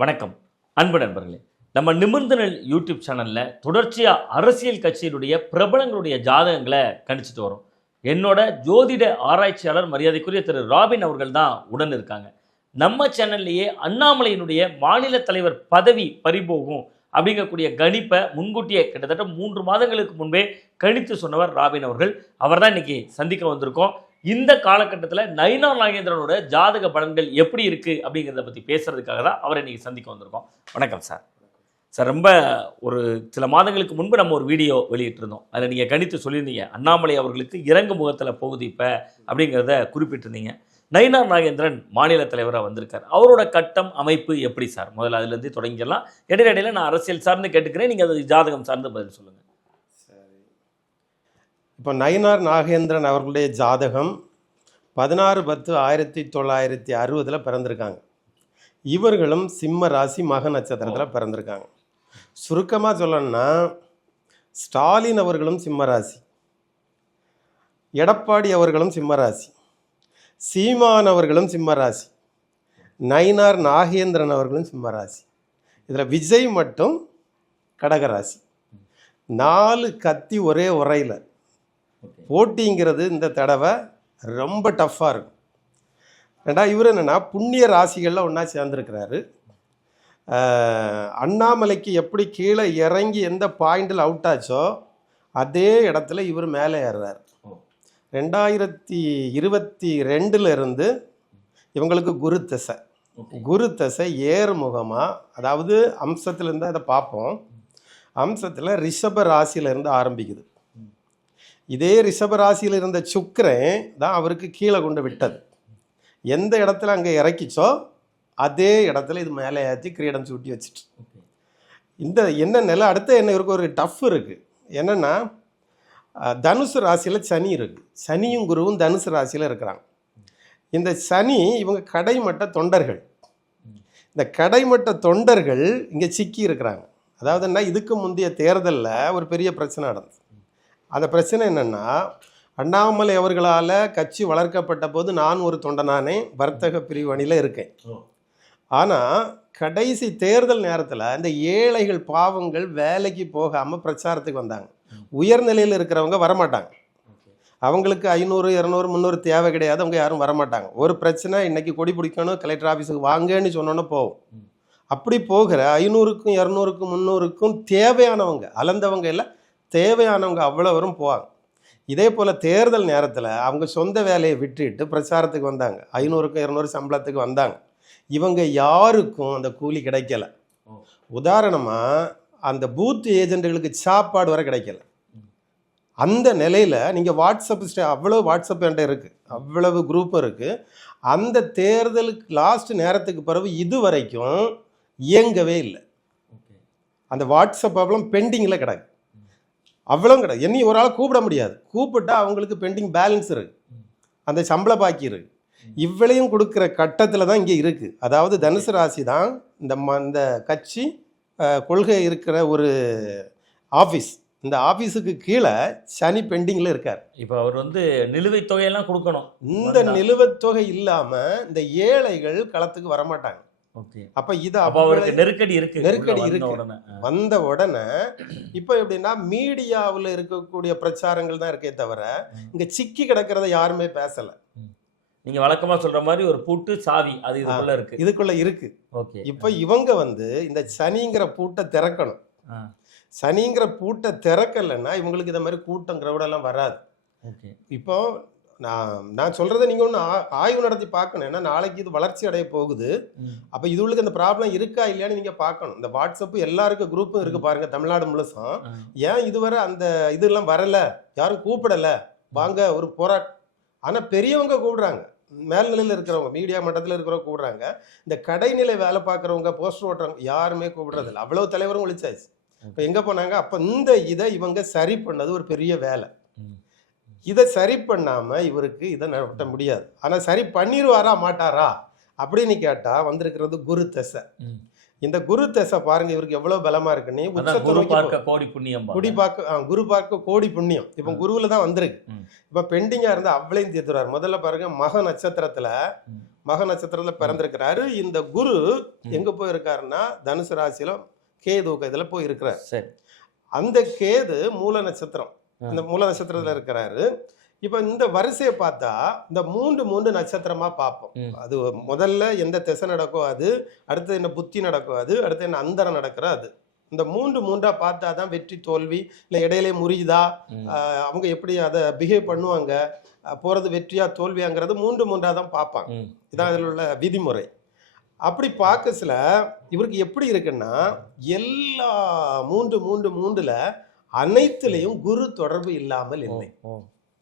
வணக்கம். அன்பு நண்பர்களே நம்ம நிமிர்ந்தனல் யூடியூப் சேனலில் தொடர்ச்சியாக அரசியல் கட்சியினுடைய பிரபலங்களுடைய ஜாதகங்களை கணிச்சிட்டு வரோம். என்னோட ஜோதிட ஆராய்ச்சியாளர் மரியாதைக்குரிய திரு ராபின் அவர்கள் தான் உடன் இருக்காங்க. நம்ம சேனல்லையே அண்ணாமலையினுடைய மாநில தலைவர் பதவி பறிபோகும் அப்படிங்கக்கூடிய கணிப்பை முன்கூட்டியே கிட்டத்தட்ட மூன்று மாதங்களுக்கு முன்பே கணித்து சொன்னவர் ராபின் அவர்கள். அவர் தான் இன்னைக்கு சந்திக்க வந்திருக்கோம். இந்த காலகட்டத்தில் நயினா நாகேந்திரனோட ஜாதக பலன்கள் எப்படி இருக்குது அப்படிங்கிறத பற்றி பேசுறதுக்காக தான் அவரை இன்றைக்கி சந்திக்க வந்திருக்கோம். வணக்கம் சார். சார் ரொம்ப ஒரு சில மாதங்களுக்கு முன்பு நம்ம ஒரு வீடியோ வெளியிட்டிருந்தோம். அதில் நீங்கள் கணித்து சொல்லியிருந்தீங்க அண்ணாமலை அவர்களுக்கு இறங்கு முகத்தில் போகுது இப்போ அப்படிங்கிறத குறிப்பிட்டிருந்தீங்க. நயினார் நாகேந்திரன் மாநில தலைவராக வந்திருக்கார். அவரோட கட்டம் அமைப்பு எப்படி சார்? முதல்ல அதுலேருந்து தொடங்கிடலாம். இடையில இடையில நான் அரசியல் சார்ந்து கேட்டுக்கிறேன். நீங்கள் அது ஜாதகம் சார்ந்து பதில் சொல்லுங்கள் இப்போ நயினார் நாகேந்திரன் அவர்களுடைய ஜாதகம் பதினாறு பத்து ஆயிரத்தி தொள்ளாயிரத்தி அறுபதில் பிறந்திருக்காங்க. இவர்களும் சிம்ம ராசி மக நட்சத்திரத்தில் பிறந்திருக்காங்க. சுருக்கமாக சொல்லணும்னா ஸ்டாலின் அவர்களும் சிம்ம ராசி. எடப்பாடி அவர்களும் சிம்ம ராசி. சீமான் அவர்களும் சிம்ம ராசி. நயினார் நாகேந்திரன் அவர்களும் சிம்ம ராசி. இதில் விஜய் மட்டும் கடகராசி நாலு கத்தி ஒரே உரையில். போட்டிங்கிறது இந்த தடவை ரொம்ப டஃப்பாக இருக்கும். ரெண்டா இவர் என்னென்னா புண்ணிய ராசிகளில் ஒன்றா சேர்ந்துருக்கிறாரு. அண்ணாமலைக்கு எப்படி கீழே இறங்கி எந்த பாயிண்டில் அவுட் ஆச்சோ அதே இடத்துல இவர் மேலே ஏறுறார். ரெண்டாயிரத்தி இருபத்தி ரெண்டுல இருந்து இவங்களுக்கு குரு திசை. குரு திசை ஏறுமுகமாக அதாவது அம்சத்துலேருந்து அதை பார்ப்போம். அம்சத்தில் ரிஷப ராசியிலேருந்து ஆரம்பிக்குது. இதே ரிஷபராசியில் இருந்த சுக்கரன் தான் அவருக்கு கீழே கொண்டு விட்டது. எந்த இடத்துல அங்கே இறக்கிச்சோ அதே இடத்துல இது மேலே ஏற்றி கிரீடம் சூட்டி வச்சுட்டு. இந்த என்ன நிலை அடுத்த என்ன இருக்கு? ஒரு டஃப் இருக்குது என்னென்னா தனுசு ராசியில் சனி இருக்குது சனியும் குருவும் தனுசு ராசியில் இருக்கிறாங்க. இந்த சனி இவங்க கடைமட்ட தொண்டர்கள். இந்த கடைமட்ட தொண்டர்கள் இங்கே சிக்கி இருக்கிறாங்க. அதாவது என்ன இதுக்கு முந்தைய தேர்தலில் ஒரு பெரிய பிரச்சனை நடந்தது. அந்த பிரச்சனை என்னென்னா அண்ணாமலை அவர்களால் கட்சி வளர்க்கப்பட்ட போது நான் ஒரு தொண்டனானே வர்த்தக பிரிவு அணியில் இருக்கேன். ஆனால் கடைசி தேர்தல் நேரத்தில் இந்த ஏழைகள் பாவங்கள் வேலைக்கு போகாமல் பிரச்சாரத்துக்கு வந்தாங்க. உயர்நிலையில் இருக்கிறவங்க வரமாட்டாங்க. அவங்களுக்கு ஐநூறு இரநூறு முந்நூறு தேவை கிடையாது. அவங்க யாரும் வரமாட்டாங்க. ஒரு பிரச்சனை இன்னைக்கு கொடி பிடிக்கணும் கலெக்டர் ஆஃபீஸுக்கு வாங்கன்னு சொன்னோன்னே போகும் அப்படி போகிற ஐநூறுக்கும் இரநூறுக்கும் முந்நூறுக்கும் தேவையானவங்க அளந்தவங்க இல்லை தேவையானவங்க அவ்வளோ வரும் போவாங்க. இதே போல் தேர்தல் நேரத்தில் அவங்க சொந்த வேலையை விட்டுட்டு பிரச்சாரத்துக்கு வந்தாங்க. ஐநூறுக்கும் இரநூறு சம்பளத்துக்கு வந்தாங்க. இவங்க யாருக்கும் அந்த கூலி கிடைக்கல. உதாரணமாக அந்த பூத் ஏஜென்ட்டுகளுக்கு சாப்பாடு வர கிடைக்கல. அந்த நிலையில் நீங்கள் வாட்ஸ்அப் ஸ்டே அவ்வளோ வாட்ஸ்அப் என்கிட்ட இருக்குது அவ்வளவு குரூப் இருக்குது அந்த தேர்தலுக்கு லாஸ்ட் நேரத்துக்கு பிறகு இது வரைக்கும் இயங்கவே இல்லை. அந்த வாட்ஸ்அப் ப்ராப்ளம் பெண்டிங்கில் கிடக்கு. அவ்வளோ கிடையாது. என்னையும் ஒரு ஆள் கூப்பிட முடியாது. கூப்பிட்டா அவங்களுக்கு பெண்டிங் பேலன்ஸ் இருக்கு அந்த சம்பள பாக்கி இருக்கு இவ்வளையும் கொடுக்குற கட்டத்தில் தான் இங்கே இருக்குது அதாவது தனுசு ராசி தான் இந்த ம இந்த கட்சி கொள்கை இருக்கிற ஒரு ஆஃபீஸ் இந்த ஆஃபீஸுக்கு கீழே சனி பெண்டிங்கில் இருக்கார். இப்போ அவர் வந்து நிலுவைத் தொகையெல்லாம் கொடுக்கணும். இந்த நிலுவைத் தொகை இல்லாமல் இந்த ஏழைகள் களத்துக்கு வரமாட்டாங்க. அப்போ இது அவருக்கு நெருக்கடி இருக்கு. நெருக்கடி இருக்கு. வந்த உடனே இப்போ எப்படின்னா மீடியாவில் இருக்கக்கூடிய பிரச்சாரங்கள் தான் இருக்கே தவிர இங்கே சிக்கி கிடக்கிறத யாருமே பேசலை. நீங்க வழக்கமா சொல்ற மாதிரி ஒரு பூட்டு சாவி அது இதுக்குள்ள இருக்கு. இதுக்குள்ள இருக்கு. ஓகே. இப்போ இவங்க வந்து இந்த சனிங்கிற பூட்டை திறக்கணும். சனிங்கிற பூட்டை திறக்கலைன்னா இவங்களுக்கு இந்த மாதிரி கூட்டம் கிரௌடெல்லாம் வராது. ஓகே. இப்போ நான் நான் சொல்கிறத நீங்கள் ஒன்று ஆய்வு நடத்தி பார்க்கணும். ஏன்னா நாளைக்கு இது வளர்ச்சி அடைய போகுது. அப்போ இதுகளுக்கு இந்த ப்ராப்ளம் இருக்கா இல்லையான்னு நீங்கள் பார்க்கணும். இந்த வாட்ஸ்அப் எல்லாருக்கும் குரூப்பும் இருக்குது பாருங்கள் தமிழ்நாடு முழுசும். ஏன் இதுவரை அந்த இதெல்லாம் வரல? யாரும் கூப்பிடல? வாங்க ஒரு போராட் ஆனால் பெரியவங்க கூப்பிடுறாங்க. மேல்நிலையில் இருக்கிறவங்க மீடியா மட்டத்தில் இருக்கிறவங்க கூப்பிடுறாங்க. இந்த கடைநிலை வேலை பார்க்குறவங்க போஸ்டர் ஓட்டுறவங்க யாருமே கூப்பிடுறதில்ல. அவ்வளோ தலைவரும் ஒழிச்சாச்சு இப்போ எங்கே போனாங்க? அப்போ இந்த இதை இவங்க சரி பண்ணது ஒரு பெரிய வேலை. இதை சரி பண்ணாமல் இவருக்கு இதை நடத்த முடியாது. ஆனால் சரி பண்ணிடுவாரா மாட்டாரா? அப்படின்னு கேட்டால் வந்திருக்கிறது குரு தசை. இந்த குரு தசை பாருங்க இவருக்கு எவ்வளவு பலமா இருக்குன்னு. குரு பார்க்க கோடி புண்ணியம் குடி பார்க்க குரு பார்க்க கோடி புண்ணியம். இப்போ குருவில் தான் வந்திருக்கு. இப்போ பெண்டிங்காக இருந்தால் அவ்வளையும் தீர்த்துறாரு. முதல்ல பாருங்க மக நட்சத்திரத்தில். மக நட்சத்திரத்துல பிறந்திருக்கிறாரு. இந்த குரு எங்க போயிருக்காருன்னா தனுசு ராசியில கேது இதுல போய் இருக்கிறார் அந்த கேது மூல நட்சத்திரம். இந்த மூல நட்சத்திரத்துல இருக்கிறாரு. இப்ப இந்த வரிசையை பார்த்தா இந்த மூன்று மூன்று நட்சத்திரமா பார்ப்போம். அது முதல்ல எந்த திசை நடக்கோ அது அடுத்து என்ன புத்தி நடக்கோ அது அடுத்து என்ன அந்தரம் நடக்கிறோ அது. இந்த மூன்று மூன்றா பார்த்தா தான் வெற்றி தோல்வி இல்லை இடையிலே முறியுதா? அவங்க எப்படி அதை பிஹேவ் பண்ணுவாங்க? போறது வெற்றியா தோல்வியாங்கிறது மூன்று மூன்றா தான் பார்ப்பாங்க. இதான் அதில் உள்ள விதிமுறை. அப்படி பார்க்கச்சுல இவருக்கு எப்படி இருக்குன்னா எல்லா மூன்று மூன்று மூன்றுல அனைத்துலேயும் குரு தொடர்பு இல்லாமல் இல்லை.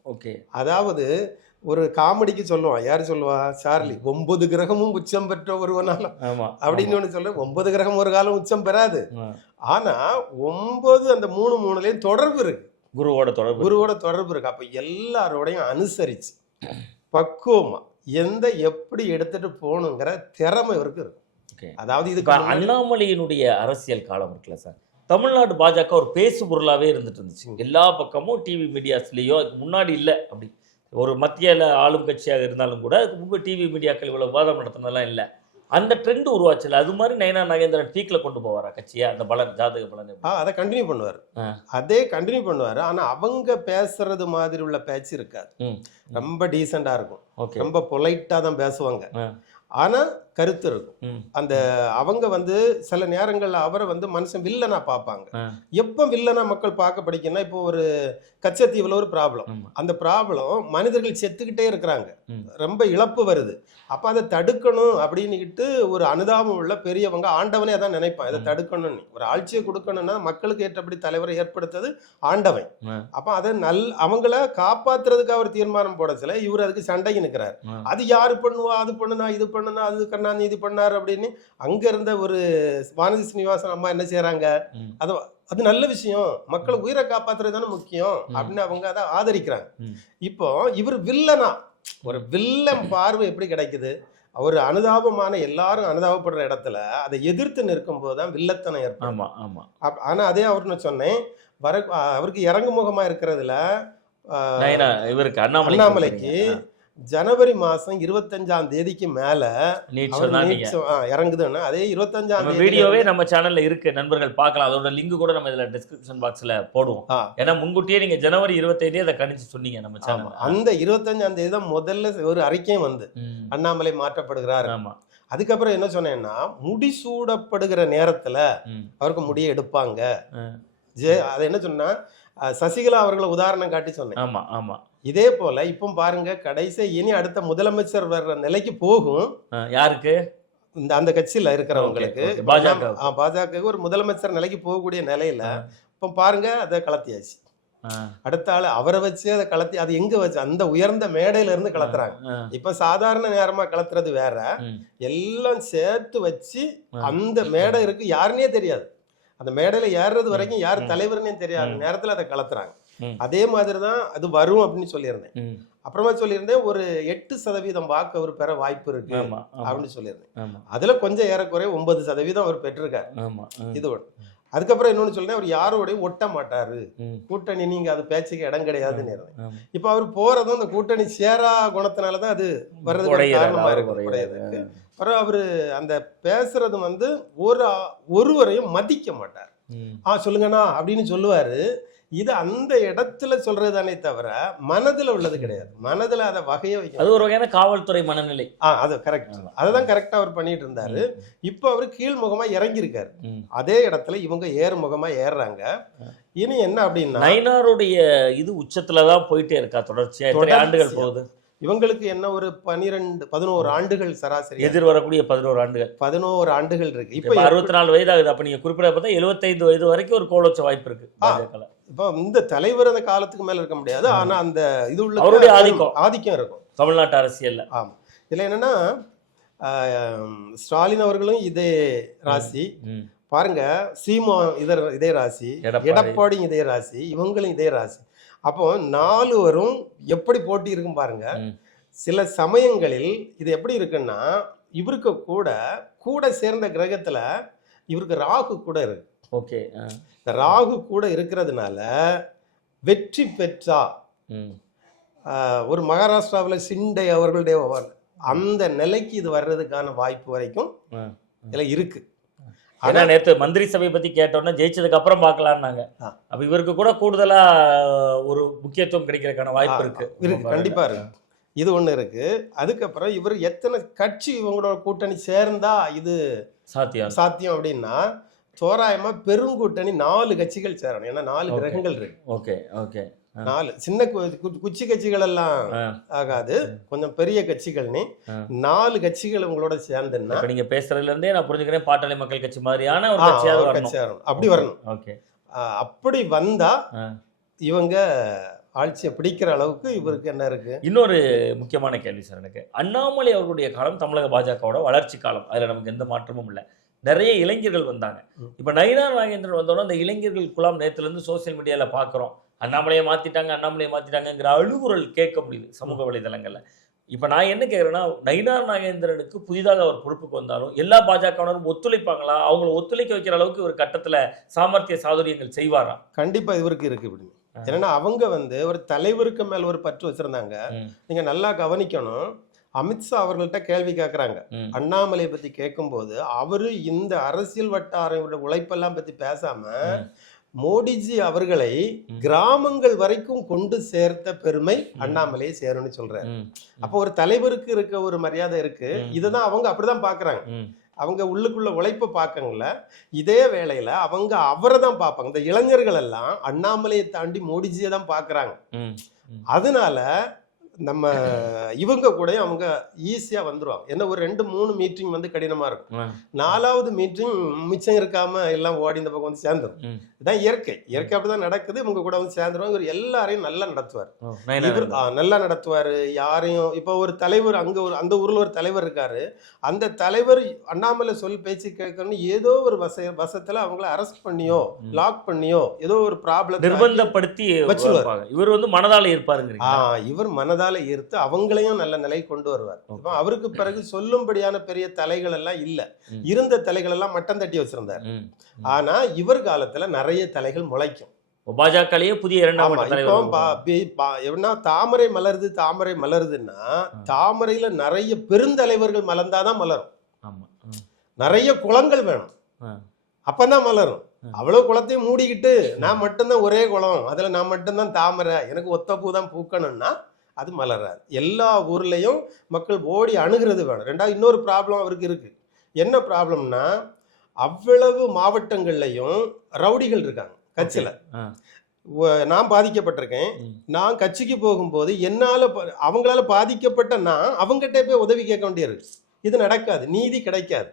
ஓகே. அதாவது ஒரு காமெடிக்கு சொல்லுவான். யார் சொல்லுவா? சார்லி. ஒன்பது கிரகமும் உச்சம் பெற்ற ஒருவனால அப்படின்னு ஒன்று சொல்ல ஒன்பது கிரகம் ஒரு காலம் உச்சம் பெறாது. ஆனா ஒன்பது அந்த மூணு மூணுலயும் தொடர்பு இருக்கு. குருவோட தொடர்பு குருவோட தொடர்பு இருக்கு. அப்ப எல்லாரோடையும் அனுசரிச்சு பக்குவமா எந்த எப்படி எடுத்துட்டு போகணுங்கிற திறமை இவருக்கு அதாவது இதுக்கு அண்ணாமலையினுடைய அரசியல் காலம் இருக்குல்ல சார்? தமிழ்நாடு பாஜக ஒரு பேசு பொருளாவே இருந்துட்டு இருந்துச்சு. எல்லா பக்கமும் டிவி மீடியாஸ்லயோ அதுக்கு முன்னாடி இல்லை அப்படி. ஒரு மத்தியில ஆளும் கட்சியாக இருந்தாலும் கூட அதுக்கு முன்பு டிவி மீடியாக்கள் இவ்வளவு விவாதம் நடத்தினதெல்லாம் இல்லை. அந்த ட்ரெண்ட் உருவாச்சுல அது மாதிரி நயனா நாகேந்திரன் பீக்ல கொண்டு போவாரா கட்சியை? அந்த பலன் ஜாதக பலன்? ஆ, அதை கண்டினியூ பண்ணுவார். அதே கண்டினியூ பண்ணுவார். ஆனா அவங்க பேசுறது மாதிரி உள்ள பேச்சு இருக்காது. ரொம்ப டீசெண்டா இருக்கும். ரொம்ப பொலைட்டா தான் பேசுவாங்க. ஆ. கருத்து இருக்கும். அந்த அவங்க வந்து சில நேரங்கள்ல அவரை வந்து மனுஷன் வில்லனா பார்ப்பாங்க. எப்போ வில்லனா மக்கள் பார்க்க படிக்கணும்னா இப்போ ஒரு கச்சத்தீவுல ஒரு ப்ராப்ளம். அந்த ப்ராப்ளம் மனிதர்கள் செத்துக்கிட்டே இருக்கிறாங்க. ரொம்ப இழப்பு வருது அப்ப அதை தடுக்கணும் அப்படின்னுக்கிட்டு ஒரு அனுதாபம் உள்ள பெரியவங்க ஆண்டவனே அதான் நினைப்பான் இதை. தடுக்கணும்னு ஒரு ஆட்சியை கொடுக்கணும்னா மக்களுக்கு ஏற்றபடி தலைவரை ஏற்படுத்தது ஆண்டவன். அப்ப அதை நல் அவங்கள காப்பாத்துறதுக்கு அவர் தீர்மானம் போடச்சில இவர் அதுக்கு சண்டைக்கு நிற்கிறார். அது யாரு பண்ணுவா அது பண்ணுனா இது பண்ணுனா அது கருணாநிதி பண்ணார் அப்படின்னு அங்க இருந்த ஒரு வானதி சீனிவாசன் அம்மா என்ன செய்றாங்க? ம். அது அது நல்ல விஷயம். மக்கள் உயிரை காப்பாத்துறது தானே முக்கியம். அப்படின்னு அவங்க அதை ஆதரிக்கிறாங்க. இப்போ இவர் வில்லனா ஒரு வில்லன் பார்வை எப்படி கிடைக்குது? ஒரு அனுதாபமான எல்லாரும் அனுதாபப்படுற இடத்துல அதை எதிர்த்து நிற்கும் போதுதான் வில்லத்தனம் ஏற்படும். ஆனா அதே அவர் நான் சொன்னேன் வர அவருக்கு இறங்கு முகமா இருக்கிறதுல இவருக்கு அண்ணாமலை அண்ணாமலைக்கு ஜனவரி மாசம் இருபத்தஞ்சாம் தேதிக்கு மேல இறங்குதுன்னா அதே இருபத்தஞ்சாம் தேதி வீடியோவே நம்ம சேனல்ல இருக்கு. நண்பர்கள் பார்க்கலாம். அதோட லிங்க் கூட நம்ம இதுல டிஸ்கிரிப்ஷன் பாக்ஸ்ல போடுவோம். ஏன்னா முன்கூட்டியே நீங்க ஜனவரி இருபத்தைந்தே அதை கணிச்சு சொன்னீங்க நம்ம சேனல் அந்த இருபத்தஞ்சாம் தேதி தான் முதல்ல ஒரு அறிக்கையும் வந்து. அண்ணாமலை மாற்றப்படுகிறார். ஆமா. அதுக்கப்புறம் என்ன சொன்னேன்னா முடிசூடப்படுகிற நேரத்துல அவருக்கு முடிய எடுப்பாங்க. ஜே அதை என்ன சொன்னா சசிகலா அவர்களை உதாரணம் காட்டி சொன்னேன். ஆமா ஆமா. இதே போல இப்போ பாருங்க கடைசி இனி அடுத்த முதலமைச்சர் வர்ற நிலைக்கு போகும் யாருக்கு இந்த அந்த கட்சியில இருக்கிறவங்களுக்கு. பாஜக. பாஜக ஒரு முதலமைச்சர் நிலைக்கு போகக்கூடிய நிலையில. இப்போ பாருங்க அதை கலத்தியாச்சு அடுத்த ஆளு அவரை வச்சு அதை கலத்தி அது எங்க வச்சு அந்த உயர்ந்த மேடையில இருந்து கலத்துறாங்க இப்ப சாதாரண நேரமா கலத்துறது வேற எல்லாம் சேர்த்து வச்சு. அந்த மேடை இருக்கு யாருன்னே தெரியாது அந்த மேடையில ஏறுறது வரைக்கும் யார். தலைவர்னே தெரியாத. நேரத்துல அதை கலத்துறாங்க. அதே மாதிரி தான் அது வரும் அப்படின்னு சொல்லியிருந்தேன். அப்புறமா சொல்லியிருந்தேன் ஒரு எட்டு சதவீதம் வாக்கு அவர் பெற வாய்ப்பு இருக்கு அப்படின்னு சொல்லியிருந்தேன். அதுல கொஞ்சம் ஏறக்குறைய ஒன்பது சதவீதம் அவர் பெற்றிருக்காரு. இது ஒண்ணு. அதுக்கப்புறம் இன்னொன்னு சொல்றேன் அவர் யாரோடையும் ஒட்ட மாட்டாரு. கூட்டணி நீங்க அது பேச்சுக்கு இடம் கிடையாதுன்னு இருந்தேன். இப்ப அவர் போறதும் அந்த கூட்டணி சேரா குணத்தினாலதான் அது வர்றதுக்கு காரணமா அவர் இருக்கு. குறையிறது. குறையறதுக்கு. அப்புறம் அவரு அந்த பேசுறது வந்து ஒரு ஒருவரையும் மதிக்க மாட்டார். ஆ சொல்லுங்கண்ணா அப்படின்னு சொல்லுவாரு. இது அந்த இடத்துல சொல்றதுதானே தவிர மனதுல உள்ளது கிடையாது. மனதுல அதை வகைய வைக்க அது ஒரு வகையான காவல்துறை மனநிலை. ஆ அது கரெக்ட். அதுதான் கரெக்டா அவர் பண்ணிட்டு இருந்தாரு. இப்போ அவரு கீழ்முகமா இறங்கியிருக்காரு. அதே இடத்துல இவங்க ஏறுமுகமா ஏறுறாங்க. இனி என்ன அப்படின்னா நயினாருடைய இது உச்சத்துல தான் போயிட்டே இருக்கா தொடர்ச்சியா? எத்தனை தொடர்ச்சியா. ஆண்டுகள் போகுது? இவங்களுக்கு என்ன ஒரு பனிரெண்டு பதினோரு ஆண்டுகள் சராசரி எதிர் வரக்கூடிய பதினோரு ஆண்டுகள். பதினோரு ஆண்டுகள் இருக்கு. இப்ப அறுபத்தி நாலு வயது ஆகுது. அப்ப நீங்க குறிப்பிட பார்த்தா எழுபத்தைந்து வயது வரைக்கும் ஒரு கோல் வச்ச வாய்ப்பு இருக்கு. இப்போ இந்த தலைவர் அந்த காலத்துக்கு மேல இருக்க முடியாது. ஆனா அந்த இது உள்ள அவருடைய ஆதிக்கம். ஆதிக்கம் இருக்கும். தமிழ்நாட்டு அரசியல்ல. ஆமா. இதுல என்னன்னா ஸ்டாலின் அவர்களும் இதே ராசி. பாருங்க சீமா இதர இதே ராசி எடப்பாடி. எடப்பாடியும் இதே ராசி இவங்களும் இதே ராசி. அப்போ நாலுவரும் எப்படி போட்டி இருக்கும் பாருங்க. சில சமயங்களில் இது எப்படி இருக்குன்னா இவருக்கு கூட கூட சேர்ந்த கிரகத்துல இவருக்கு ராகு கூட இருக்கு. ஓகே. இந்த ராகு கூட இருக்கிறதுனால வெற்றி பெற்றா. ஒரு மகாராஷ்டிராவில் சிண்டை அவர்களுடைய அந்த நிலைக்கு இது வர்றதுக்கான வாய்ப்பு வரைக்கும். இதுல இருக்கு. ஏன்னா நேத்து மந்திரி சபை பத்தி கேட்டோன்னா ஜெயிச்சதுக்கு அப்புறம் பார்க்கலாம்னாங்க. அப்ப இவருக்கு கூட கூடுதலா ஒரு முக்கியத்துவம் கிடைக்கிறதுக்கான வாய்ப்பு இருக்கு. இருக்கு. கண்டிப்பா இருக்கு. இது ஒண்ணு இருக்கு. அதுக்கப்புறம் இவர் எத்தனை கட்சி இவங்களோட கூட்டணி சேர்ந்தா இது சாத்தியம். சாத்தியம் அப்படின்னா தோராயமா பெருங்கூட்டணி நாலு கட்சிகள் சேரணும். ஏன்னா நாலு. கிரகங்கள் இருக்கு. Okay okay. நாலு. சின்ன குச்சி கட்சிகள் எல்லாம் ஆகாது. கொஞ்சம் பெரிய கட்சிகள்னு. நாலு கட்சிகள் உங்களோட சேர்ந்துன்னா நீங்க பேசுறதுல இருந்தே நான் புரிஞ்சுக்கிறேன் பாட்டாளி மக்கள் கட்சி மாதிரியான ஒரு கட்சி வரணும். அப்படி வரணும். ஓகே அப்படி வந்தா. இவங்க ஆட்சியை பிடிக்கிற அளவுக்கு இவருக்கு என்ன இருக்கு? இன்னொரு முக்கியமான கேள்வி சார் எனக்கு. அண்ணாமலை அவர்களுடைய காலம் தமிழக பாஜகவோட வளர்ச்சி காலம். அதுல நமக்கு எந்த மாற்றமும் இல்லை. நிறைய இளைஞர்கள் வந்தாங்க. இப்ப நயினார் நாகேந்திரன் வந்தோட அந்த இளைஞர்கள் குழாம் நேத்துல இருந்து சோசியல் மீடியால பாக்குறோம். அண்ணாமலையை மாத்திட்டாங்க அண்ணாமலையை மாத்திட்டாங்கங்கிற அழுகுரல் கேட்க முடியுது சமூக வலைதளங்கள்ல. இப்ப நான் என்ன கேக்குறேன்னா நயினார் நாகேந்திரனுக்கு புதிதாக அவர் பொறுப்புக்கு வந்தாலும் எல்லா பாஜகவினரும் ஒத்துழைப்பாங்களா? அவங்கள ஒத்துழைக்க வைக்கிற அளவுக்கு ஒரு கட்டத்துல சாமர்த்திய சாதுரியங்கள் செய்வாரா? கண்டிப்பா இவருக்கு இருக்கு இப்படி. ஏன்னா அவங்க வந்து ஒரு தலைவருக்கு மேல ஒரு பற்று வச்சிருந்தாங்க. நீங்க நல்லா கவனிக்கணும். அமித்ஷா அவர்கள்ட்ட கேள்வி கேட்கறாங்க. அண்ணாமலை பத்தி கேட்கும்போது அவரு இந்த அரசியல் வட்டார உழைப்பெல்லாம் பத்தி பேசாம ம். மோடிஜி அவர்களை. கிராமங்கள் வரைக்கும் கொண்டு சேர்த்த பெருமை அண்ணாமலையை சேரும்னு சொல்றாரு. அப்போ ஒரு தலைவருக்கு இருக்க ஒரு மரியாதை இருக்கு. இதுதான் அவங்க அப்படிதான் பாக்குறாங்க. அவங்க உள்ளுக்குள்ள உழைப்பை பார்க்கங்கள இதே வேளையில அவங்க அவரை தான் பார்ப்பாங்க இந்த இளைஞர்கள் எல்லாம் அண்ணாமலையை தாண்டி மோடிஜியை தான் பார்க்கறாங்க ம். அதனால நம்ம இவங்க கூட அவங்க ஈஸியா வந்துருவாங்க. என்ன ஒரு ரெண்டு மூணு மீட்டிங் வந்து கடினமா இருக்கும். நாலாவது மீட்டிங் மிச்சம் இருக்காம எல்லாம் ஓடி இந்த பக்கம் வந்து சேர்ந்துரும். ம். இதான் இயற்கை. இயற்கை அப்படிதான் நடக்குது. இவங்க கூட வந்து சேர்ந்துருவாங்க. இவர் எல்லாரையும் நல்லா நடத்துவார். இவர் நல்லா நடத்துவாரு. யாரையும் இப்போ ஒரு தலைவர் அங்க ஒரு அந்த ஊர்ல ஒரு தலைவர் இருக்காரு. அந்த தலைவர் அண்ணாமலை சொல் பேச்சு கேட்கணும்னு ஏதோ ஒரு வச வசத்துல அவங்கள அரெஸ்ட் பண்ணியோ. லாக் பண்ணியோ ஏதோ ஒரு ப்ராப்ளம் நிர்பந்தப்படுத்தி வச்சிருவாரு. இவர் வந்து மனதால இருப்பாருங்கிறீங்க ஆ இவர் மனதால ஈர்த்து அவங்களையும் நல்ல நிலை கொண்டு வருவார். இப்போ அவருக்கு பிறகு சொல்லும்படியான பெரிய தலைகள் எல்லாம் இல்ல. இருந்த தலைகள் எல்லாம் மட்டம் தட்டி வச்சிருந்தார். ஆனா இவர் காலத்துல நிறைய தலைகள் முளைக்கும் பாஜகலயே புதிய இரண்டாம் தாமரை மலருது தாமரை மலருதுன்னா தாமரையில நிறைய பெருந்தலைவர்கள் மலர்ந்தாதான் மலரும். நிறைய குளங்கள் வேணும். அப்பதான் மலரும். அவ்வளவு குளத்தையும் மூடிக்கிட்டு நான் மட்டும்தான் ஒரே குளம் அதுல நான் மட்டும்தான் தாமரை எனக்கு ஒத்த பூ தான் பூக்கணும்னா அது மலராது. எல்லா ஊர்லயும் மக்கள் ஓடி அணுகிறது வேணும். ரெண்டாவது இன்னொரு ப்ராப்ளம் அவருக்கு இருக்கு. என்ன ப்ராப்ளம்னா அவ்வளவு மாவட்டங்கள்லயும் ரவுடிகள் இருக்காங்க கட்சியில. நான் பாதிக்கப்பட்டிருக்கேன். நான் கட்சிக்கு போகும்போது என்னால அவங்களால பாதிக்கப்பட்ட நான் அவங்ககிட்ட போய் உதவி கேட்க வேண்டியிருக்கு இது நடக்காது. நீதி கிடைக்காது.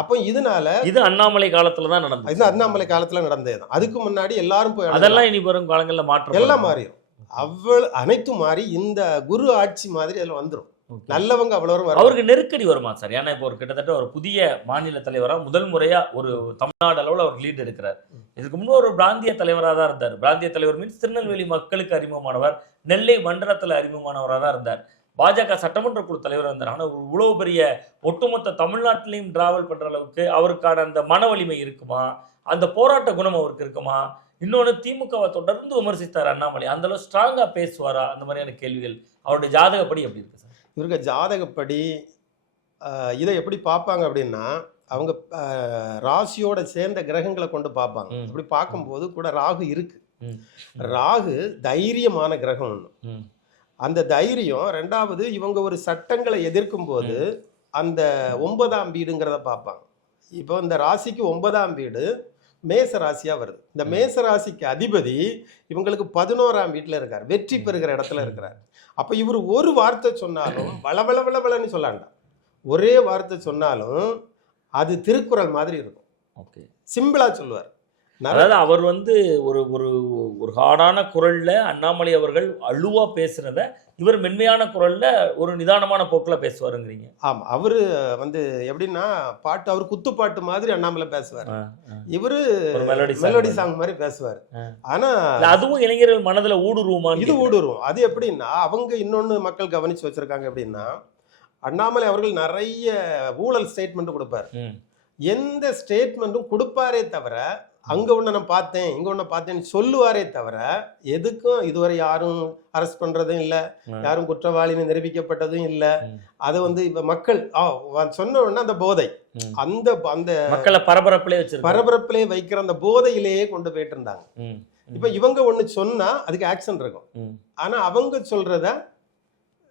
அப்போ இதனால இது அண்ணாமலை காலத்துல தான் நடந்தது இது அண்ணாமலை காலத்துல நடந்ததுதான். அதுக்கு முன்னாடி எல்லாரும் போய். அதெல்லாம் இனி வரும் காலங்கள்ல மாற்றம் எல்லாம் மாறிடும் அவ்வளவு அனைத்தும் மாறி இந்த குரு ஆட்சி மாதிரி அதுல Okay. நல்லவங்க அவ்வளவு வரும் அவருக்கு நெருக்கடி வருமா சார்? ஏன்னா இப்போ ஒரு கிட்டத்தட்ட ஒரு புதிய மாநில தலைவரா முதல் முறையா ஒரு தமிழ்நாடு அளவுல அவர் லீட் எடுக்கிறார். இதுக்கு முன்னே ஒரு பிராந்திய தலைவராக தான் இருந்தார். பிராந்திய தலைவர் மீன்ஸ் திருநெல்வேலி மக்களுக்கு அறிமுகமானவர். நெல்லை மண்டலத்துல அறிமுகமானவராக தான் இருந்தார். பாஜக சட்டமன்ற குழு தலைவர் இருந்தார். ஆனா ஒரு இவ்வளவு பெரிய ஒட்டுமொத்த தமிழ்நாட்டிலையும் டிராவல் பண்ற அளவுக்கு அவருக்கான அந்த மன வலிமை இருக்குமா? அந்த போராட்ட குணம் அவருக்கு இருக்குமா? இன்னொன்று திமுகவை தொடர்ந்து விமர்சித்தார் அண்ணாமலை. அந்த அளவு ஸ்ட்ராங்கா பேசுவாரா? அந்த மாதிரியான கேள்விகள். அவருடைய ஜாதகப்படி எப்படி இருக்கு சார்? இவருக்கு ஜாதகப்படி இதை எப்படி பார்ப்பாங்க அப்படின்னா அவங்க ராசியோட சேர்ந்த கிரகங்களை கொண்டு பார்ப்பாங்க. அப்படி பார்க்கும்போது கூட ராகு இருக்கு. ராகு தைரியமான கிரகம் ஒன்று. அந்த தைரியம் ரெண்டாவது இவங்க ஒரு சட்டங்களை எதிர்க்கும் போது அந்த ஒன்பதாம் வீடுங்கிறத பார்ப்பாங்க. இப்போ இந்த ராசிக்கு ஒன்பதாம் வீடு மேச ராசியா வருது. இந்த மேச ராசிக்கு அதிபதி இவங்களுக்கு பதினோராம் வீட்டில் இருக்கார். வெற்றி பெறுகிற இடத்துல இருக்கிறார். அப்போ இவர் ஒரு வார்த்தை சொன்னாலும் வளவள வளவளன்னு சொல்லாண்டாம் ஒரே வார்த்தை சொன்னாலும் அது திருக்குறள் மாதிரி இருக்கும். ஓகே. சிம்பிளா சொல்லுவார். அதாவது அவர் வந்து ஒரு ஒரு ஒரு ஹார்டான குரல்ல அண்ணாமலை அவர்கள் அழுவா பேசுறத இவர் மென்மையான குரல்ல ஒரு நிதானமான போக்குல பேசுவாருங்கிறீங்க. ஆமா அவரு வந்து எப்படின்னா பாட்டு அவர் குத்துப்பாட்டு மாதிரி அண்ணாமலை பேசுவார். இவரு மெலோடி மெலோடி சாங் மாதிரி. பேசுவார். ஆ. ஆனா இல்ல, அதுவும் இளைஞர்கள் மனதுல ஊடுருவுமா இது ஊடுருவும். அது எப்படின்னா அவங்க இன்னொன்னு மக்கள் கவனிச்சு வச்சிருக்காங்க எப்படின்னா அண்ணாமலை அவர்கள் நிறைய ஊழல் ஸ்டேட்மெண்ட் கொடுப்பார். எந்த ஸ்டேட்மெண்ட்டும் கொடுப்பாரே தவிர அங்க ஒண்ணு நான் பார்த்தேன் இங்க ஒண்ணு பார்த்தேன்னு சொல்லுவாரே தவிர எதுக்கும் இதுவரை யாரும் அரெஸ்ட் பண்றதும் இல்ல. யாரும் குற்றவாளின்னு நிரூபிக்கப்பட்டதும் இல்ல. அது வந்து இப்ப மக்கள் ஆ, சொன்ன உடனே அந்த போதை. அந்த அந்த மக்களை பரபரப்புலயே வச்சிருக்காங்க பரபரப்பிலே வைக்கிற அந்த போதையிலேயே கொண்டு போயிட்டு இருந்தாங்க. இப்ப இவங்க ஒண்ணு சொன்னா அதுக்கு ஆக்ஷன் இருக்கும். ஆனா அவங்க சொல்றத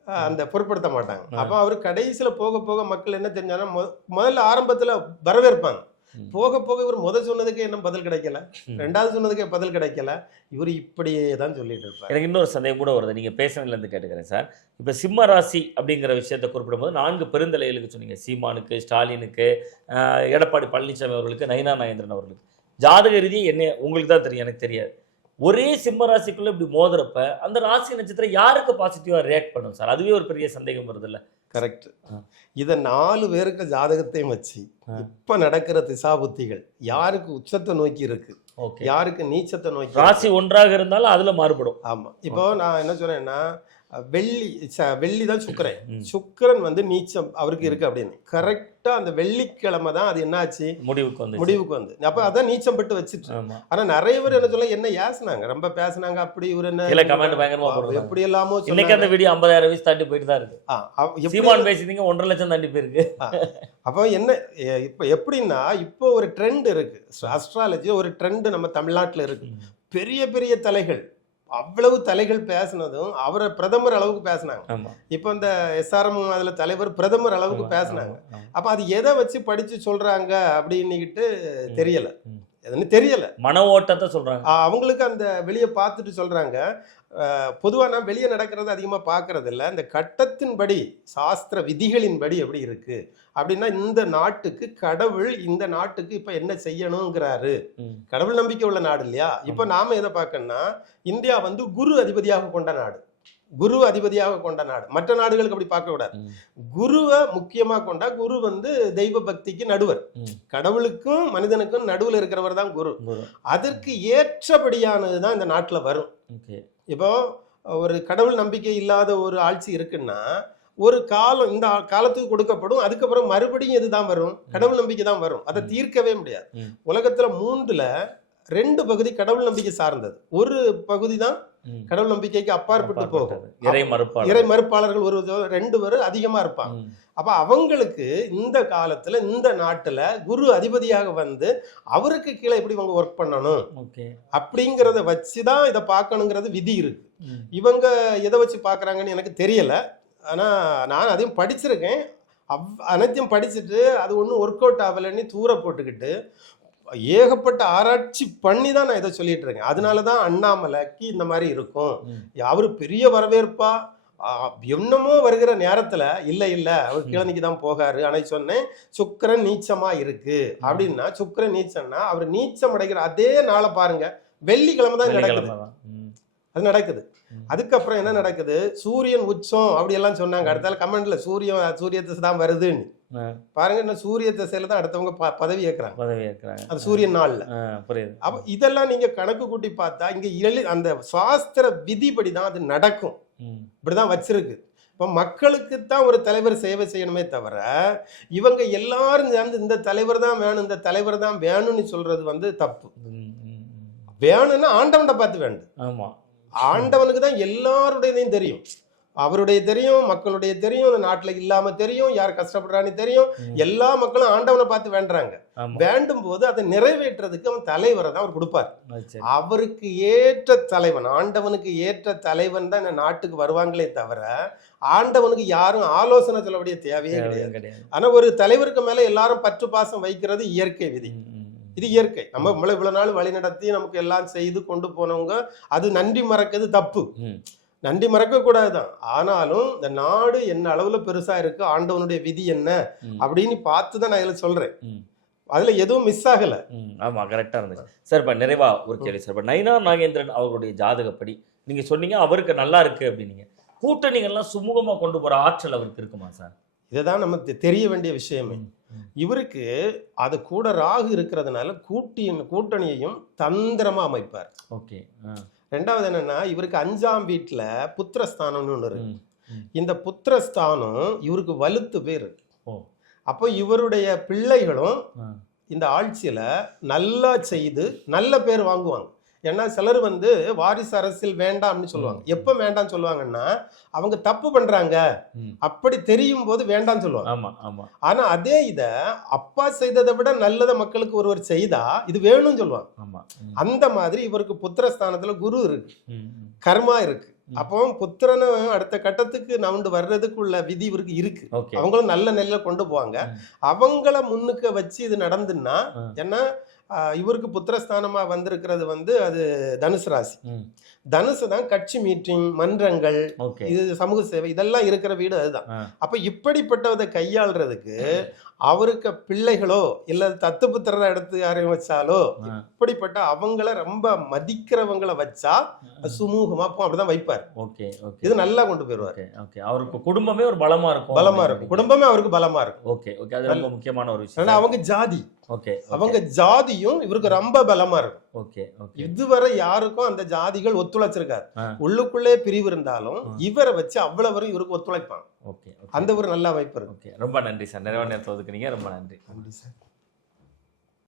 அந்த பொருட்படுத்த மாட்டாங்க. அப்ப அவர் கடைசியில போக போக மக்கள் என்ன தெரிஞ்சாலும் மொ- முதல்ல ஆரம்பத்துல வரவேற்பாங்க. போக போக இவர் முத சொன்னதுக்கு என்ன பதில் கிடைக்கல. ரெண்டாவது சொன்னதுக்கு பதில் கிடைக்கல. இவர் இப்படியே தான் சொல்லிட்டு இருப்பார். எனக்கு இன்னொரு சந்தேகம் கூட வருது. நீங்க பேசுனதுல இருந்து கேட்டுக்கிறேன் சார். இப்ப சிம்ம ராசி அப்படிங்கிற விஷயத்தை குறிப்பிடும்போது நான்கு பெருந்தலைகளுக்கு சொன்னீங்க. சீமானுக்கு ஸ்டாலினுக்கு எடப்பாடி பழனிசாமி அவர்களுக்கு நயினா நாகேந்திரன் அவர்களுக்கு. ஜாதக ரீதியா என்ன உங்களுக்கு தான் தெரியும் எனக்கு தெரியாது. ஒரே சிம்ம ராசிக்குள்ள இப்படி மோதுறப்ப அந்த ராசி நட்சத்திரம் யாருக்கு பாசிட்டிவா ரியாக்ட் பண்ணும் சார்? அதுவே ஒரு பெரிய சந்தேகம் வருது இல்ல கரெக்ட். இத நாலு பேருக்கு ஜாதகத்தையும் வச்சு. இப்ப நடக்கிற திசாபுத்திகள் யாருக்கு உச்சத்தை நோக்கி இருக்கு யாருக்கு நீச்சத்தை நோக்கி? ராசி ஒன்றாக இருந்தாலும் அதுல மாறுபடும் ஆமா இப்போ நான் என்ன சொல்றேன்னா அஹ், வெள்ளி வெள்ளி தான் சுக்கிரன். சுக்கிரன் வந்து நீச்சம் அவருக்கு இருக்கு அப்படின்னு. கரெக்டா அந்த வெள்ளிக்கிழமை தான் அது என்னாச்சு? முடிவுக்கு வந்து முடிவுக்கு வந்து அப்ப அதான் நீச்சம் பட்டு வச்சுட்டு ஆனா நிறைய பேர் என்ன சொல்ல என்ன ஏசுனாங்க? ரொம்ப பேசுனாங்க அப்படி இவர் என்ன? comment பயங்கரமா போடுறாங்க. எப்படி எல்லாமோ இன்னைக்கு அந்த வீடியோ ஐம்பதாயிரம் வயசு தாண்டி போயிட்டு தான் இருக்கு. ஆ, அவ- எப்படி- சீமான் பேசிட்டீங்க ஒன்றரை லட்சம் தாண்டி போயிருக்கு. அப்போ என்ன இப்போ எப்படின்னா இப்போ ஒரு ட்ரெண்ட் இருக்கு. அஸ்ட்ராலஜி ஒரு ட்ரெண்ட் நம்ம தமிழ்நாட்டுல இருக்கு. பெரிய பெரிய தலைகள் அவ்வளவு தலைகள் பேசினதும் அவரை பிரதமர் அளவுக்கு பேசினாங்க இப்போ இந்த எஸ்ஆர்எம் அதுல தலைவர் பிரதமர் அளவுக்கு பேசினாங்க. அப்ப அது எதை வச்சு படிச்சு சொல்றாங்க அப்படின்னுக்கிட்டு தெரியல. எதுன்னு தெரியல. மன ஓட்டத்தை சொல்றாங்க. அவங்களுக்கு அந்த வெளியே பார்த்துட்டு சொல்றாங்க. பொதுவாக நான் வெளியே நடக்கிறது அதிகமாக பார்க்கறது இல்ல இந்த கட்டத்தின்படி சாஸ்திர விதிகளின்படி எப்படி இருக்கு? அப்படின்னா இந்த நாட்டுக்கு கடவுள் இந்த நாட்டுக்கு இப்போ என்ன செய்யணுங்கிறாரு. கடவுள் நம்பிக்கை உள்ள நாடு இல்லையா? இப்போ நாம எதை பார்க்கணும்னா இந்தியா வந்து குரு அதிபதியாக கொண்ட நாடு. குரு அதிபதியாக கொண்ட நாடு மற்ற நாடுகளுக்கு அப்படி பார்க்க கூடாது. குருவை முக்கியமா கொண்டா குரு வந்து தெய்வ பக்திக்கு நடுவர். கடவுளுக்கும் மனிதனுக்கும் நடுவில் இருக்கிறவர் தான் குரு. அதற்கு ஏற்றபடியானது தான் இந்த நாட்டில் வரும் இப்போ ஒரு கடவுள் நம்பிக்கை இல்லாத ஒரு ஆட்சி இருக்குன்னா ஒரு காலம் இந்த காலத்துக்கு கொடுக்கப்படும் அதுக்கப்புறம் மறுபடியும் இதுதான் வரும் கடவுள் நம்பிக்கை தான் வரும் அதை. தீர்க்கவே முடியாது. உலகத்துல மூன்றுல ரெண்டு பகுதி கடவுள் நம்பிக்கை சார்ந்தது ஒரு பகுதி தான். கடவுள் நம்பிக்கைக்கு அப்பாற்பட்டு போகும். இறை மறுப்பாளர் இறை மறுப்பாளர்கள் ஒரு ரெண்டு பேரும் அதிகமா இருப்பாங்க. அப்ப அவங்களுக்கு இந்த காலத்துல இந்த நாட்டுல குரு அதிபதியாக வந்து அவருக்கு கீழே எப்படி இவங்க ஒர்க் பண்ணணும்? அப்படிங்கிறத வச்சுதான் இதை பார்க்கணுங்கிறது விதி இருக்கு. இவங்க எதை வச்சு பார்க்குறாங்கன்னு எனக்கு தெரியல. ஆனால் நான் அதையும் படிச்சிருக்கேன். அவ் அனைத்தையும் படிச்சுட்டு அது ஒன்றும் ஒர்க் அவுட் ஆகலைன்னு தூர போட்டுக்கிட்டு ஏகப்பட்ட ஆராய்ச்சி பண்ணி தான் நான் இதை சொல்லிட்டு இருக்கேன் அதனால தான் அண்ணாமலைக்கு இந்த மாதிரி இருக்கும். அவர் பெரிய வரவேற்பா? என்னமோ வருகிற நேரத்துல இல்ல இல்ல அவர் கிழமைக்கு தான் போகாரு ஆனா சொன்னேன் சுக்கிரன் நீச்சமா இருக்கு. அப்படின்னா சுக்கிரன் நீச்சம்னா அவர் நீச்சம் அடைகிற அதே நாளை பாருங்க வெள்ளிக்கிழமை தான் நடக்குது. அது நடக்குது. அதுக்கப்புறம் என்ன நடக்குது? சூரியன் உச்சம் அப்படி எல்லாம் சொன்னாங்க அடுத்தால கமெண்ட்ல சூரியன் சூரிய திசை தான் வருதுன்னு. பாருங்க இன்னும் சூரிய திசையில தான் அடுத்தவங்க பதவி ஏற்கிறாங்க. பதவி ஏற்கிறாங்க. அது சூரியன் நாள்ல. புரியுது. அப்ப இதெல்லாம் நீங்க கணக்கு கூட்டி பார்த்தா இங்க எழு அந்த சாஸ்திர விதிப்படி தான் அது நடக்கும். இப்படிதான் வச்சிருக்கு. இப்போ மக்களுக்கு தான் ஒரு தலைவர் சேவை செய்யணுமே தவிர இவங்க எல்லாரும் சேர்ந்து இந்த தலைவர் தான் வேணும் இந்த தலைவர் தான் வேணும்னு சொல்றது வந்து தப்பு. வேணும்னா ஆண்டவனை பார்த்து வேண்டும் ஆமா. ஆண்டவனுக்கு தான் எல்லாருடையதையும் தெரியும். அவருடைய தெரியும் மக்களுடைய தெரியும் இந்த நாட்டுல இல்லாம தெரியும் யார் கஷ்டப்படுறான்னு தெரியும். எல்லா மக்களும் ஆண்டவனை பார்த்து வேண்டுறாங்க. வேண்டும் போது அதை நிறைவேற்றுறதுக்கு அவன் தலைவரை தான் அவர் கொடுப்பார். அவருக்கு ஏற்ற தலைவன் ஆண்டவனுக்கு ஏற்ற தலைவன் தான் இந்த நாட்டுக்கு வருவாங்களே தவிர ஆண்டவனுக்கு யாரும் ஆலோசனை சொல்லக்கூடிய தேவையே கிடையாது. ஆனா ஒரு தலைவருக்கு மேல எல்லாரும் பற்று பாசம் வைக்கிறது இயற்கை விதி. இது இயற்கை. நம்ம இவ்வளவு இவ்வளவு நாள் வழி நடத்தி நமக்கு எல்லாம் செய்து கொண்டு போனவங்க அது நன்றி மறக்கிறது தப்பு. நன்றி மறக்க கூடாதுதான் ஆனாலும் இந்த நாடு என்ன அளவுல பெருசா இருக்கு ஆண்டவனுடைய விதி என்ன. அப்படின்னு பார்த்து தான் நான் இதுல சொல்றேன். அதுல எதுவும் மிஸ் ஆகல. ஆமா கரெக்டா இருந்துச்சு. சார் இப்ப நிறைவா ஒரு கேள்வி சார். இப்ப நயினா நாகேந்திரன் அவர்களுடைய ஜாதகப்படி நீங்க சொன்னீங்க அவருக்கு நல்லா இருக்கு அப்படின்னீங்க. கூட்டணிகள்லாம் சுமூகமா கொண்டு போற ஆற்றல் அவருக்கு இருக்குமா சார்? இதுதான் நமக்கு தெரிய வேண்டிய விஷயமே. இவருக்கு அது கூட ராகு இருக்கிறதுனால கூட்டியின் கூட்டணியையும் தந்திரமா அமைப்பார். ஓகே. ரெண்டாவது என்னன்னா இவருக்கு அஞ்சாம் வீட்டுல புத்திரஸ்தானம்னு ஒன்று இருக்கு. இந்த புத்திரஸ்தானம் இவருக்கு வலுத்து பேர் அப்போ இவருடைய பிள்ளைகளும். இந்த ஆட்சியில நல்லா செய்து நல்ல பேர் வாங்குவாங்க ஏன்னா சிலர் வந்து வாரிசு அரசியல் வேண்டாம்னு சொல்லுவாங்க. எப்ப வேண்டாம்னு சொல்லுவாங்கன்னா அவங்க தப்பு பண்றாங்க. அப்படி தெரியும் போது வேண்டாம்னு சொல்லுவாங்க. ஆமா ஆமா. ஆனா அதே இத அப்பா செய்ததை விட நல்லதை மக்களுக்கு ஒருவர் செய்தா இது வேணும்னு சொல்லுவாங்க. ஆமா அந்த மாதிரி இவருக்கு புத்திரஸ்தானத்துல குரு இருக்கு. கர்மா இருக்கு. அப்போ புத்திரனை அடுத்த கட்டத்துக்கு நவுண்டு வர்றதுக்குள்ள விதி இவருக்கு இருக்கு. அவங்களும் நல்ல நெல்ல கொண்டு போவாங்க. அவங்கள முன்னுக்கு வச்சு இது நடந்துன்னா. ஏன்னா இவருக்கு புத்திரஸ்தானமா வந்திருக்கிறது வந்து அது தனுசு ராசி. தனுசு தான் கட்சி மீட்டிங் மன்றங்கள் இது சமூக சேவை இதெல்லாம் இருக்கிற வீடு அதுதான். அப்ப இப்படிப்பட்டதை கையாளுறதுக்கு அவருக்கு பிள்ளைகளோ இல்ல தத்துப்புத்திரரை எடுத்து யாரையும் வச்சாலோ. இப்படிப்பட்ட அவங்கள ரொம்ப மதிக்கிறவங்கள வச்சா சுமூகமா அப்போ அப்படிதான் வைப்பார். Okay okay. இது நல்லா கொண்டு போயிருவார். ஓகே அவருக்கு குடும்பமே ஒரு பலமா இருக்கும். பலமா இருக்கும். குடும்பமே அவருக்கு பலமா இருக்கும். Okay okay. அது ரொம்ப முக்கியமான ஒரு விஷயம். அவங்க ஜாதி. ஓகே. அவங்க ஜாதியும் இவருக்கு ரொம்ப பலமா இருக்கும். Okay okay. இதுவரை யாருக்கும் அந்த ஜாதிகள் ஒத்துழைச்சிருக்காரு. உள்ளுக்குள்ளே பிரிவு இருந்தாலும். இவரை வச்சு அவ்வளவு வரும் இவருக்கு ஒத்துழைப்பாங்க. ஓகே அந்த ஒரு நல்ல வாய்ப்பு இருக்கு. ஓகே ரொம்ப நன்றி சார். நிறைய நேரத்தை ஒதுக்குனீங்க ரொம்ப நன்றி. நன்றி சார்.